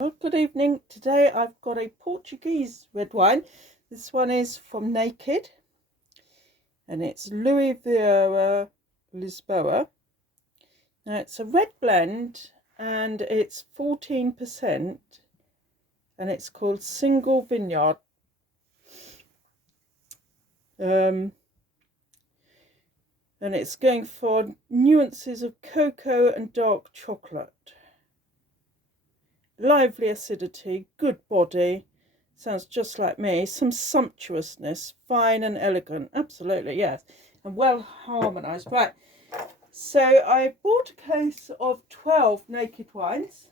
Well, good evening. Today I've got a Portuguese red wine. This one is from Naked and it's Luis Vieira Lisboa. Now it's a red blend and it's 14% and it's called Single Vineyard. And it's going for nuances of cocoa and dark chocolate. Lively acidity, good body, sounds just like me. Some sumptuousness, fine and elegant, absolutely, yes, and well harmonised. Right, so I bought a case of 12 Naked wines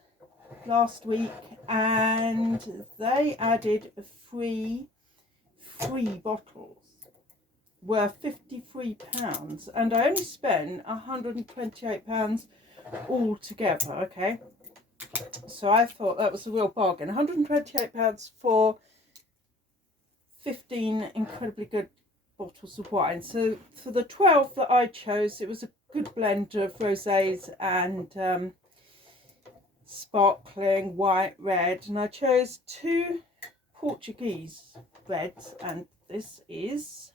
last week and they added free bottles worth £53 and I only spent £128 altogether, okay? So I thought that was a real bargain. £128 for 15 incredibly good bottles of wine. So for the 12 that I chose, it was a good blend of rosés and sparkling, white, red. And I chose two Portuguese reds, and this is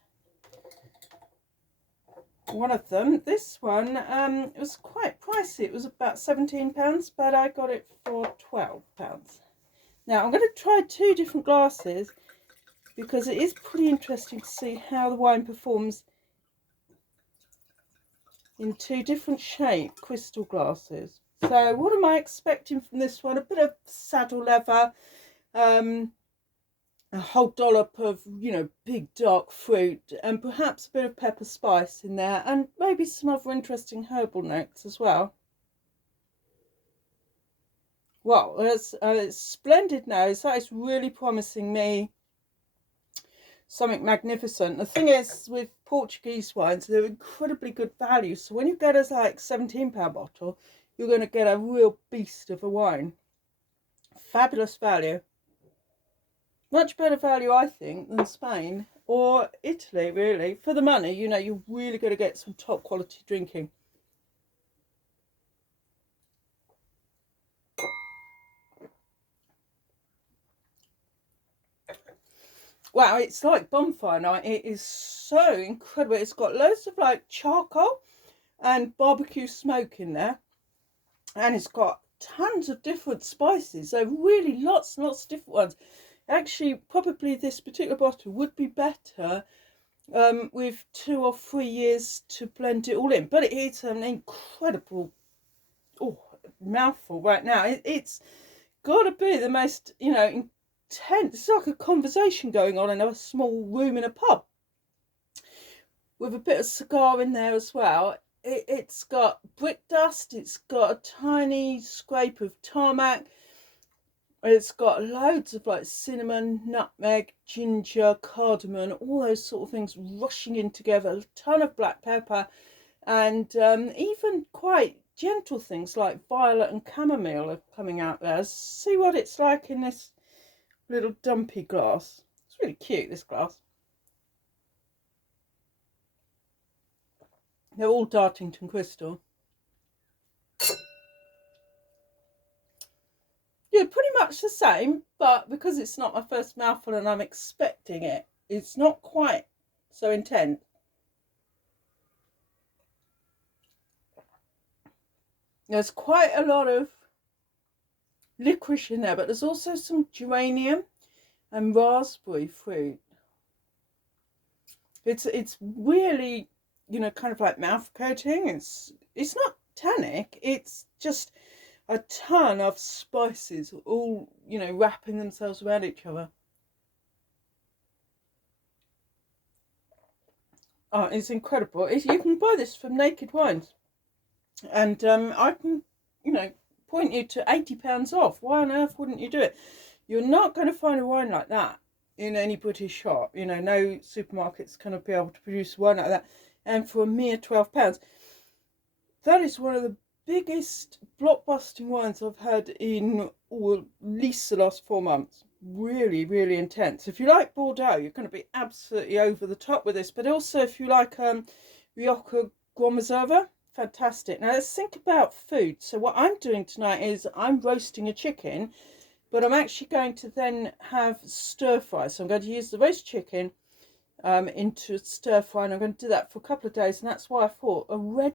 one of them. This one it was quite pricey. It was about £17, but I got it for £12. Now I'm going to try two different glasses because it is pretty interesting to see how the wine performs in two different shape crystal glasses. So what am I expecting from this one? A bit of saddle leather, a whole dollop of, big dark fruit, and perhaps a bit of pepper spice in there, and maybe some other interesting herbal notes as well. Well, it's splendid now. So it's really promising me something magnificent. The thing is, with Portuguese wines, they're incredibly good value. So when you get a like £17 bottle, you're going to get a real beast of a wine. Fabulous value. Much better value, I think, than Spain or Italy, really. For the money, you're really going to get some top quality drinking. Wow, it's like bonfire night. It is so incredible. It's got loads of like charcoal and barbecue smoke in there. And it's got tons of different spices. So really lots and lots of different ones. Actually, probably this particular bottle would be better with 2 or 3 years to blend it all in. But it is an incredible mouthful right now. It's got to be the most, intense. It's like a conversation going on in a small room in a pub with a bit of cigar in there as well. It's got brick dust. It's got a tiny scrape of tarmac. It's got loads of like cinnamon, nutmeg, ginger, cardamom, all those sort of things rushing in together. A ton of black pepper and even quite gentle things like violet and chamomile are coming out there. See what it's like in this little dumpy glass. It's really cute, this glass. They're all Dartington crystal. Yeah, pretty much the same, but because it's not my first mouthful and I'm expecting it, it's not quite so intense. There's quite a lot of licorice in there, but there's also some geranium and raspberry fruit. It's really, kind of like mouth coating. It's not tannic, it's just a ton of spices all, wrapping themselves around each other. Oh, it's incredible. You can buy this from Naked Wines. And I can, point you to £80 off. Why on earth wouldn't you do it? You're not going to find a wine like that in any British shop. No supermarket's going to be able to produce a wine like that. And for a mere £12, that is one of the biggest blockbusting wines I've had in at least the last 4 months. Really, really intense. If you like Bordeaux, you're going to be absolutely over the top with this. But also, if you like Rioja Gorgonzola, fantastic. Now let's think about food. So what I'm doing tonight is I'm roasting a chicken But I'm actually going to then have stir fry. So I'm going to use the roast chicken into stir fry, and I'm going to do that for a couple of days. And that's why I thought a red